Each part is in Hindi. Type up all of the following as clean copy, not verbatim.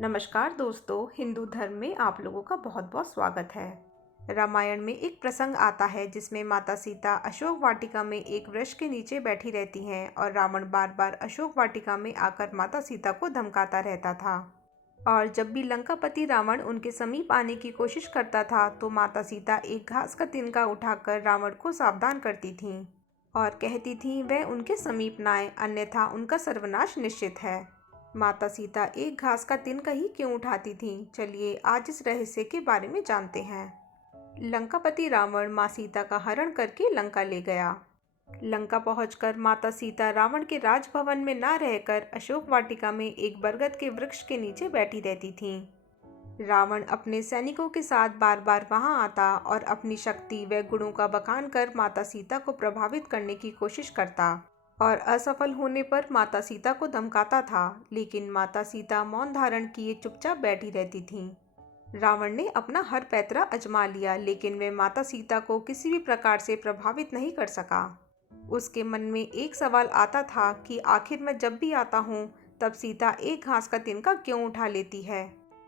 नमस्कार दोस्तों, हिंदू धर्म में आप लोगों का बहुत बहुत स्वागत है। रामायण में एक प्रसंग आता है जिसमें माता सीता अशोक वाटिका में एक वृक्ष के नीचे बैठी रहती हैं और रावण बार बार अशोक वाटिका में आकर माता सीता को धमकाता रहता था। और जब भी लंकापति रावण उनके समीप आने की कोशिश करता था तो माता सीता एक घास का तिनका उठाकर रावण को सावधान करती थीं और कहती थीं वह उनके समीप न आए, अन्यथा उनका सर्वनाश निश्चित है। माता सीता एक घास का तिनका ही क्यों उठाती थीं? चलिए आज इस रहस्य के बारे में जानते हैं। लंकापति रावण माँ सीता का हरण करके लंका ले गया। लंका पहुंचकर माता सीता रावण के राजभवन में न रहकर अशोक वाटिका में एक बरगद के वृक्ष के नीचे बैठी रहती थीं। रावण अपने सैनिकों के साथ बार बार वहां आता और अपनी शक्ति व गुणों का बखान कर माता सीता को प्रभावित करने की कोशिश करता और असफल होने पर माता सीता को धमकाता था, लेकिन माता सीता मौन धारण किए चुपचाप बैठी रहती थीं। रावण ने अपना हर पैतरा आजमा लिया, लेकिन वह माता सीता को किसी भी प्रकार से प्रभावित नहीं कर सका। उसके मन में एक सवाल आता था कि आखिर मैं जब भी आता हूँ तब सीता एक घास का तिनका क्यों उठा लेती है।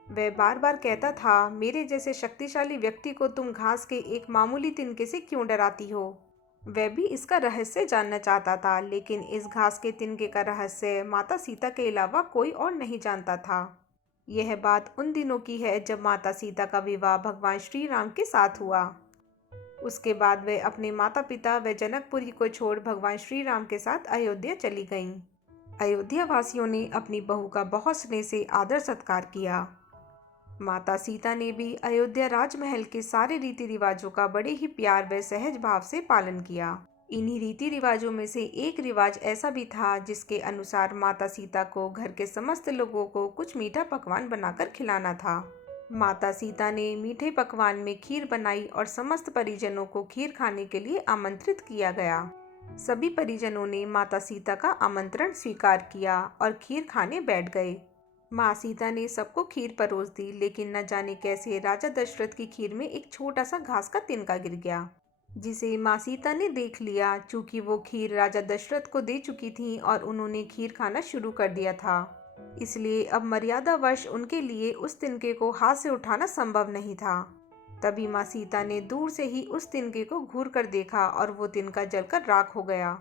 वह बार बार कहता था, मेरे जैसे शक्तिशाली व्यक्ति को तुम घास के एक मामूली तिनके से क्यों डराती हो। वह भी इसका रहस्य जानना चाहता था, लेकिन इस घास के तिनके का रहस्य माता सीता के अलावा कोई और नहीं जानता था। यह बात उन दिनों की है जब माता सीता का विवाह भगवान श्री राम के साथ हुआ। उसके बाद वे अपने माता पिता व जनकपुरी को छोड़ भगवान श्री राम के साथ अयोध्या चली गईं। अयोध्या वासियों ने अपनी बहू का बहुत स्नेह से आदर सत्कार किया। माता सीता ने भी अयोध्या राजमहल के सारे रीति रिवाजों का बड़े ही प्यार व सहज भाव से पालन किया। इन्हीं रीति रिवाजों में से एक रिवाज ऐसा भी था जिसके अनुसार माता सीता को घर के समस्त लोगों को कुछ मीठा पकवान बनाकर खिलाना था। माता सीता ने मीठे पकवान में खीर बनाई और समस्त परिजनों को खीर खाने के लिए आमंत्रित किया गया। सभी परिजनों ने माता सीता का आमंत्रण स्वीकार किया और खीर खाने बैठ गए। माँ सीता ने सबको खीर परोस दी, लेकिन न जाने कैसे राजा दशरथ की खीर में एक छोटा सा घास का तिनका गिर गया, जिसे माँ सीता ने देख लिया। चूंकि वो खीर राजा दशरथ को दे चुकी थी और उन्होंने खीर खाना शुरू कर दिया था, इसलिए अब मर्यादावश उनके लिए उस तिनके को हाथ से उठाना संभव नहीं था। तभी माँ सीता ने दूर से ही उस तिनके को घूर कर देखा और वो तिनका जलकर राख हो गया।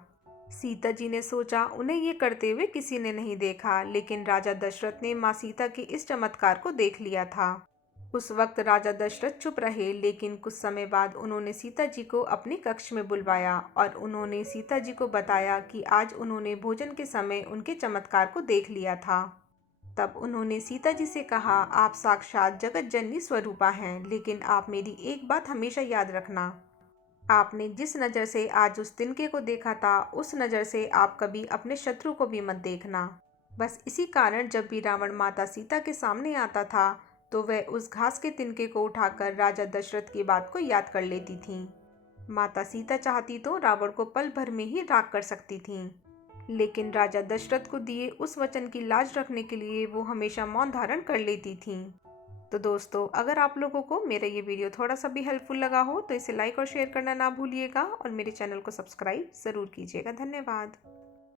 सीता जी ने सोचा उन्हें ये करते हुए किसी ने नहीं देखा, लेकिन राजा दशरथ ने माँ सीता के इस चमत्कार को देख लिया था। उस वक्त राजा दशरथ चुप रहे, लेकिन कुछ समय बाद उन्होंने सीता जी को अपने कक्ष में बुलवाया और उन्होंने सीता जी को बताया कि आज उन्होंने भोजन के समय उनके चमत्कार को देख लिया था। तब उन्होंने सीता जी से कहा, आप साक्षात जगत जननी स्वरूपा हैं, लेकिन आप मेरी एक बात हमेशा याद रखना। आपने जिस नज़र से आज उस तिनके को देखा था, उस नज़र से आप कभी अपने शत्रु को भी मत देखना। बस इसी कारण जब भी रावण माता सीता के सामने आता था तो वह उस घास के तिनके को उठाकर राजा दशरथ की बात को याद कर लेती थीं। माता सीता चाहती तो रावण को पल भर में ही राख कर सकती थीं, लेकिन राजा दशरथ को दिए उस वचन की लाज रखने के लिए वो हमेशा मौन धारण कर लेती थीं। तो दोस्तों, अगर आप लोगों को मेरा ये वीडियो थोड़ा सा भी हेल्पफुल लगा हो तो इसे लाइक और शेयर करना ना भूलिएगा और मेरे चैनल को सब्सक्राइब ज़रूर कीजिएगा। धन्यवाद।